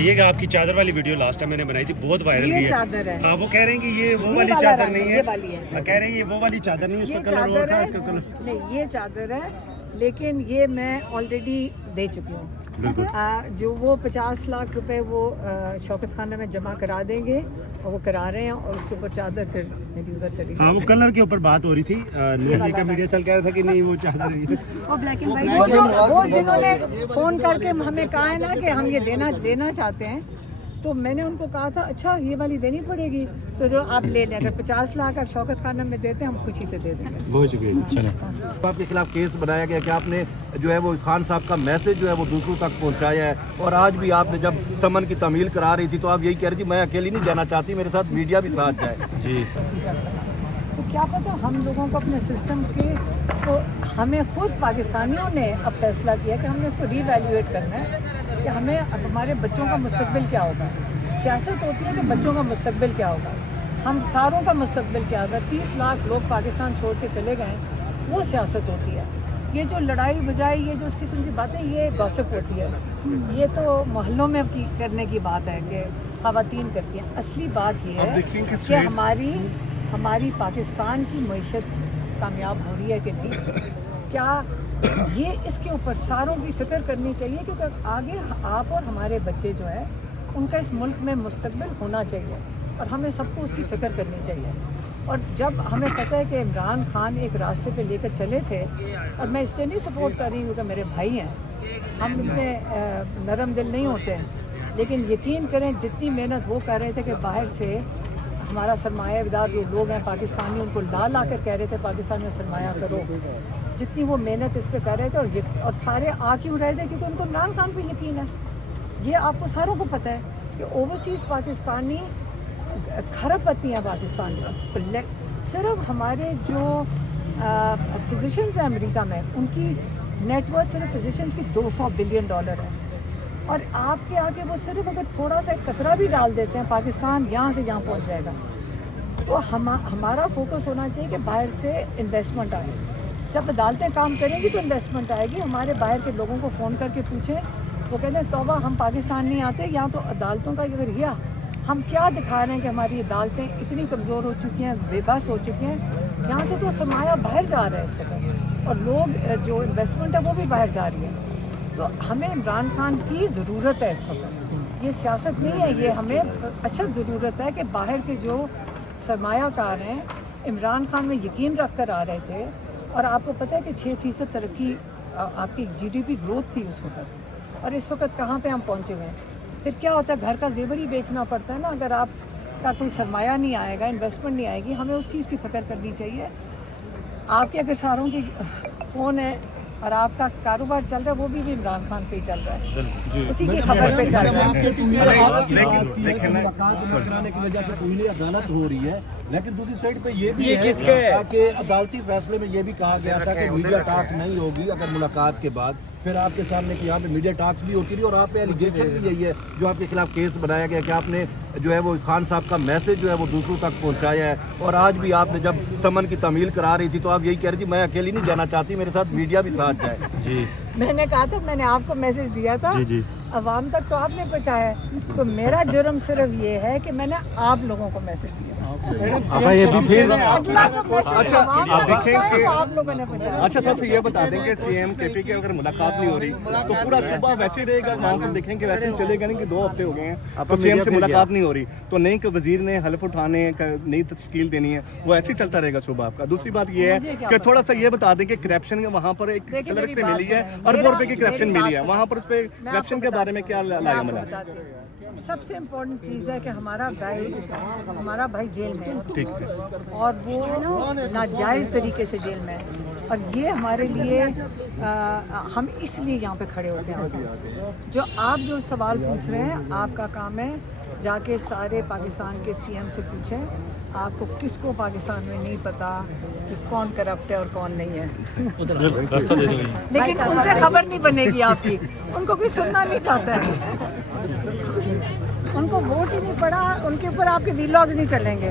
یہ کہ آپ کی چادر والی ویڈیو لاسٹ ٹائم میں نے بنائی تھی، بہت وائرل ہوئی ہے۔ ہاں وہ کہہ رہے ہیں کہ یہ وہ والی چادر نہیں ہے، کہہ رہے ہیں یہ وہ والی چادر نہیں ہے، اس کا کلر اور تھا، اس کا کلر نہیں، یہ چادر ہے لیکن یہ میں آلریڈی دے چکی ہوں۔ جو وہ 50 لاکھ روپے وہ شوکت خانہ میں جمع کرا دیں گے اور وہ کرا رہے ہیں، اور اس کے اوپر چادر پھر میری ادھر چلی گئی۔ ہاں وہ کلر کے اوپر بات ہو رہی تھی، نیلی کا میڈیا سیل کہہ رہا تھا کہ نہیں وہ چادر نہیں ہے۔ اور بلیک اینڈ وائٹ وہ جنہوں نے فون کر کے ہمیں کہا ہے نا کہ ہم یہ دینا چاہتے ہیں، تو میں نے ان کو کہا تھا اچھا یہ والی دینی پڑے گی، تو جو آپ لے لیں، اگر 50 لاکھ آپ شوکت خانہ میں دیتے ہیں ہم خوشی سے دے دیں گے۔ بہت شکریہ۔ آپ کے خلاف کیس بنایا گیا کہ آپ نے جو ہے وہ خان صاحب کا میسج جو ہے وہ دوسروں تک پہنچایا ہے، اور آج بھی آپ نے جب سمن کی تعمیل کرا رہی تھی تو آپ یہی کہہ رہی تھی میں اکیلی نہیں جانا چاہتی، میرے ساتھ میڈیا بھی ساتھ جائے۔ جی تو کیا پتہ ہم لوگوں کو اپنے سسٹم کے تو ہمیں خود پاکستانیوں نے اب فیصلہ کیا کہ ہم نے اس کو ری ویلیویٹ کرنا ہے کہ ہمیں اب ہمارے بچوں کا مستقبل کیا ہوگا۔ سیاست ہوتی ہے کہ بچوں کا مستقبل کیا ہوگا، ہم ساروں کا مستقبل کیا ہوگا۔ 30 لاکھ لوگ پاکستان چھوڑ کے چلے گئے، وہ سیاست ہوتی ہے۔ یہ جو لڑائی بجائی، یہ جو اس قسم کی باتیں، یہ گوسپ ہوتی ہے، یہ تو محلوں میں کرنے کی بات ہے کہ خواتین کرتی ہیں۔ اصلی بات یہ ہے کہ ہماری پاکستان کی معیشت کامیاب ہو رہی ہے کہ نہیں، کیا یہ اس کے اوپر ساروں کی فکر کرنی چاہیے، کیونکہ آگے آپ اور ہمارے بچے جو ہیں ان کا اس ملک میں مستقبل ہونا چاہیے، اور ہمیں سب کو اس کی فکر کرنی چاہیے۔ اور جب ہمیں پتہ ہے کہ عمران خان ایک راستے پہ لے کر چلے تھے، اور میں اس لیے نہیں سپورٹ کر رہی ہوں کیونکہ میرے بھائی ہیں، ہم اتنے نرم دل نہیں ہوتے ہیں، لیکن یقین کریں جتنی محنت وہ کر رہے تھے کہ باہر سے ہمارا سرمایہ دار جو لوگ ہیں پاکستانی، ان کو لا کر کہہ رہے تھے پاکستان میں سرمایہ کرو، جتنی وہ محنت اس پہ کر رہے تھے، اور سارے آ کیوں رہے تھے کیونکہ ان کو عمران خان پہ یقین ہے۔ یہ آپ کو ساروں کو پتہ ہے کہ اوورسیز پاکستانی کھرب پتی ہیں پاکستان میں۔ صرف ہمارے جو فزیشنز ہیں امریکہ میں، ان کی نیٹ ورتھ صرف فزیشنز کی $200 بلین ہے، اور آپ کے آگے وہ صرف اگر تھوڑا سا قطرہ بھی ڈال دیتے ہیں، پاکستان یہاں سے یہاں پہنچ جائے گا۔ تو ہمارا فوکس ہونا چاہیے کہ باہر سے انویسٹمنٹ آئے۔ جب عدالتیں کام کریں گی تو انویسٹمنٹ آئے گی۔ ہمارے باہر کے لوگوں کو فون کر کے پوچھیں، وہ کہتے ہیں توبہ ہم پاکستان نہیں آتے، یہاں تو عدالتوں کا اگر ہم کیا دکھا رہے ہیں کہ ہماری عدالتیں اتنی کمزور ہو چکی ہیں، بے بس ہو چکی ہیں، یہاں سے تو سرمایہ باہر جا رہا ہے اس وقت، اور لوگ جو انویسٹمنٹ ہے وہ بھی باہر جا رہی ہے۔ تو ہمیں عمران خان کی ضرورت ہے اس وقت، یہ سیاست نہیں ہے، یہ ہمیں اشد ضرورت ہے کہ باہر کے جو سرمایہ کار ہیں عمران خان میں یقین رکھ کر آ رہے تھے، اور آپ کو پتہ ہے کہ 6% ترقی آپ کی GDP گروتھ تھی اس وقت، اور اس وقت کہاں پہ ہم پہنچے ہوئے ہیں۔ پھر کیا ہوتا ہے، گھر کا زیور ہی بیچنا پڑتا ہے نا، اگر آپ کا کوئی سرمایہ نہیں آئے گا، انویسٹمنٹ نہیں آئے گی، ہمیں اس چیز کی فکر کرنی چاہیے۔ آپ کے اگر ساروں کی فون ہے اور آپ کا کاروبار چل رہا ہے، وہ بھی عمران خان پہ ہی چل رہا ہے، اسی کی خبر پہ چل رہا ہے۔ ملاقات نہ کرانے کی وجہ سے کوئی نہیں عدالت ہو رہی ہے، لیکن دوسری سائڈ پہ یہ بھی ہے کہ عدالتی فیصلے میں یہ بھی کہا گیا تھا کہ میڈیا ٹاک نہیں ہوگی اگر ملاقات کے بعد۔ پھر آپ کے سامنے کہ یہاں پہ میڈیا ٹاکس بھی ہوتی رہی، اور آپ پہ ایلیگیشن بھی یہی ہے جو آپ کے خلاف کیس بنایا گیا کہ آپ نے جو ہے وہ خان صاحب کا میسج جو ہے وہ دوسروں تک پہنچایا ہے، اور آج بھی آپ نے جب سمن کی تعمیل کرا رہی تھی تو آپ یہی کہہ رہی تھی میں اکیلی نہیں جانا چاہتی، میرے ساتھ میڈیا بھی ساتھ جائے۔ جی میں نے کہا تھا، میں نے آپ کو میسج دیا تھا، عوام تک تو آپ نے پہنچایا ہے، تو میرا جرم صرف یہ ہے کہ میں نے آپ لوگوں کو میسج دیا۔ اچھا تھوڑا سا یہ بتا دیں کہ CM KP کی اگر ملاقات نہیں ہو رہی تو پورا صوبہ ویسے ہی رہے گا، وہاں پر دیکھیں کہ ویسے ہی چلے گا نہیں کہ 2 ہفتے ہو گئے ہیں تو CM سے ملاقات نہیں ہو رہی، تو نئی کہ وزیر نے حلف اٹھانے نئی تشکیل دینی ہے، وہ ایسے ہی چلتا رہے گا صوبہ آپ کا۔ دوسری بات یہ ہے کہ تھوڑا سا یہ بتا دیں کہ کرپشن وہاں پر ایک کلرک سے ملی ہے، اربوں روپے کی کرپشن ملی ہے، وہاں پر اس پہ کرپشن کے بارے میں کیا لائے عمل ہے؟ سب سے امپورٹنٹ چیز ہے کہ ہمارا بھائی جیل میں ہے، اور وہ ناجائز طریقے سے جیل میں ہے، اور یہ ہمارے لیے ہم اس لیے یہاں پہ کھڑے ہوتے ہیں۔ جو آپ جو سوال پوچھ رہے ہیں، آپ کا کام ہے جا کے سارے پاکستان کے CM سے پوچھیں، آپ کو کس کو پاکستان میں نہیں پتا کہ کون کرپٹ ہے اور کون نہیں ہے، لیکن ان سے خبر نہیں بنے گی آپ کی، ان کو کوئی سننا نہیں چاہتا ہے، ان کو ووٹ ہی نہیں پڑا، ان کے اوپر آپ کے ویلاگ نہیں چلیں گے۔